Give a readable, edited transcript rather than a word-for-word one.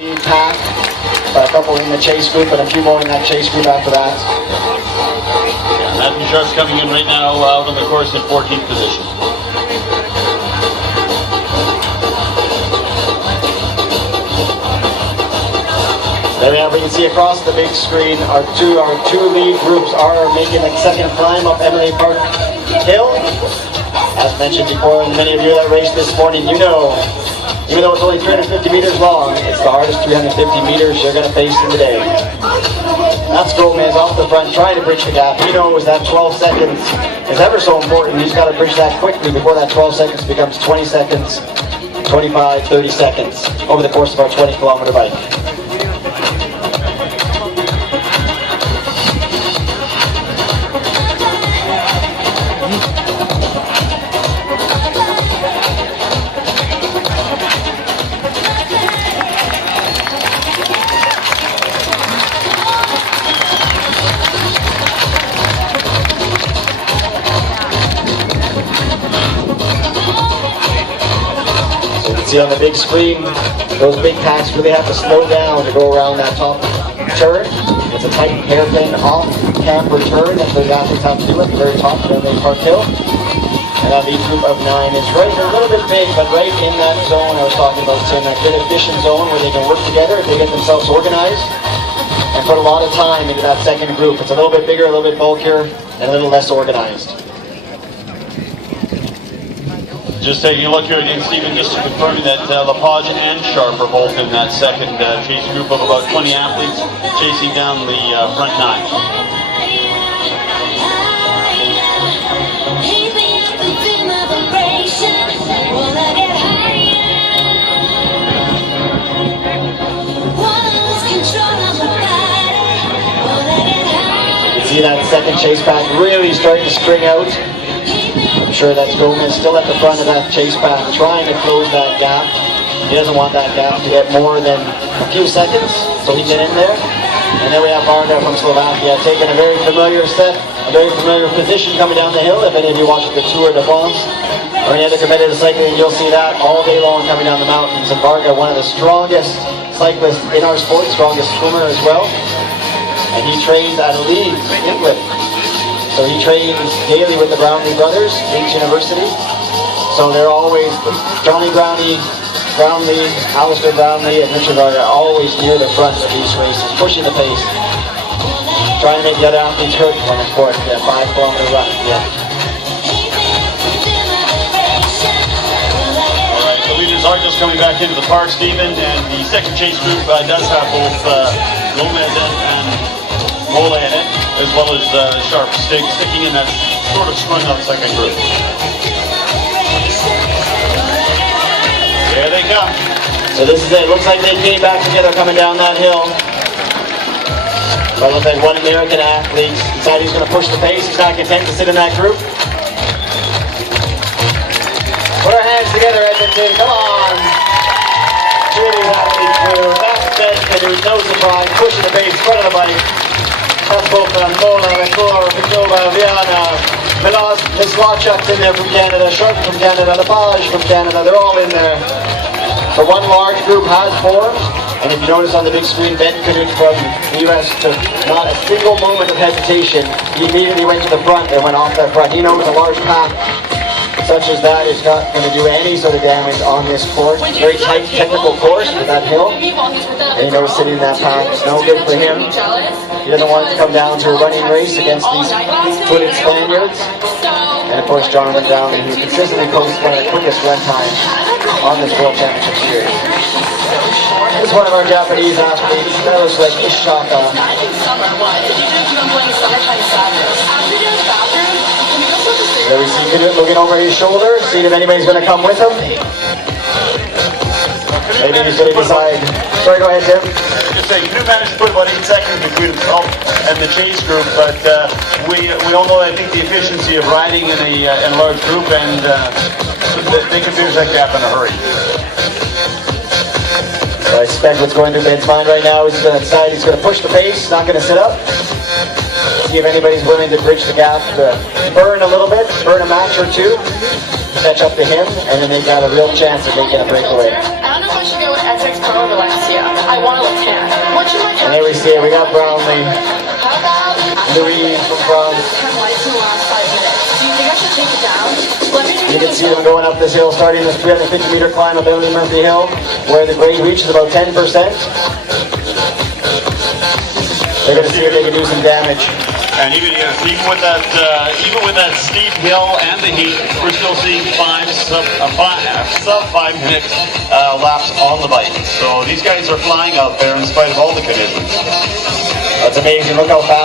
Pack, a couple in the chase group and a few more in that chase group after that. Yeah, Matthew Sharp's coming in right now out on the course in 14th position. There we have, we can see across the big screen our two lead groups are making the second climb up Emily Park Hill. As mentioned before, and many of you that raced this morning, you know, even though it's only 350 meters long, it's the hardest 350 meters you're going to face in the day. That's Gomez off the front trying to bridge the gap. He knows that 12 seconds is ever so important. He's got to bridge that quickly before that 12 seconds becomes 20 seconds, 25, 30 seconds over the course of our 20-kilometer bike. See on the big screen, those big packs really have to slow down to go around that top turn. It's a tight hairpin off-camber turn that the athletes have to do at the very top of Emily Park Hill. And that lead group of 9 is right a little bit big, but right in that zone I was talking about, in that good efficient zone where they can work together if they get themselves organized and put a lot of time into that second group. It's a little bit bigger, a little bit bulkier, and a little less organized. Just taking a look here again, Stephen, just confirming that Lepage and Sharp are both in that second chase group of about 20 athletes chasing down the front 9. You see that second chase pack really starting to string out. I'm sure that's Gomez still at the front of that chase pack trying to close that gap. He doesn't want that gap to get more than a few seconds so he can get in there. And then we have Varga from Slovakia taking a very familiar set, a very familiar position coming down the hill. If any of you watch the Tour de France or any other competitive cycling, you'll see that all day long coming down the mountains. And Varga, one of the strongest cyclists in our sport, strongest swimmer as well. And he trains at Leeds, England. So he trains daily with the Brownlee brothers, Leeds University. So they're always, Johnny Brownlee, Alistair Brownlee, and Richard Varga are always near the front of these races, pushing the pace, trying to make the other athletes hurt on the course, that 5-kilometer run. Yeah. All right, the leaders are just coming back into the park, Stephen, and the second chase group does have both Gomez and Mole in it, as well as Sharp sticking in that sort of strung-up second group. There they come. So this is it. Looks like they came back together coming down that hill. But it looks like one American athlete decided he's going to push the pace. He's not content to sit in that group. Put our hands together, Edmonton. Come on. Two of these athletes through. That's Ben, and there's no surprise. Pushing the pace, front of the bike. That's both Mola, Rekor, Pitova, Viana, Mislachuk's in there from Canada, Sharp from Canada, Lepage from Canada, they're all in there. So one large group has formed, and if you notice on the big screen, Ben Canute from the US took not a single moment of hesitation. He immediately went to the front and went off that front. He knows a large pack such as that is not going to do any sort of damage on this course. Very tight technical course with that hill. And he knows sitting in that pack is no good for him. He doesn't want to come down to a running race against these footed Spaniards. And of course, Jonathan Downey, who consistently posts one of the quickest run times on this World Championship Series. This is one of our Japanese athletes. That looks like Ishaka. There we see Canute looking over his shoulder, seeing if anybody's going to come with him. Maybe he's going to decide. Sorry, go ahead, Tim. Just saying, Canute managed to put about 8 seconds between himself and the chase group, but we all know, I think, the efficiency of riding in a large group, and they can finish that gap in a hurry. So I suspect what's going through Ben's mind right now is he's going to decide he's going to push the pace, not going to sit up. See if anybody's willing to bridge the gap, burn a little bit, burn a match or two, catch up to him, and then they've got a real chance of making a breakaway. I don't know if I should go with Essex Pro or Valencia. I And there we see it, we got Brownlee, Louis from France. You can see them going up this hill, starting this 350 meter climb up Emily Murphy Hill, where the grade reaches about 10%. They're going to see if they can do some damage. And even with that steep hill and the heat, we're still seeing sub 5 minute laps on the bike. So these guys are flying out there in spite of all the conditions. That's amazing. Look how fast.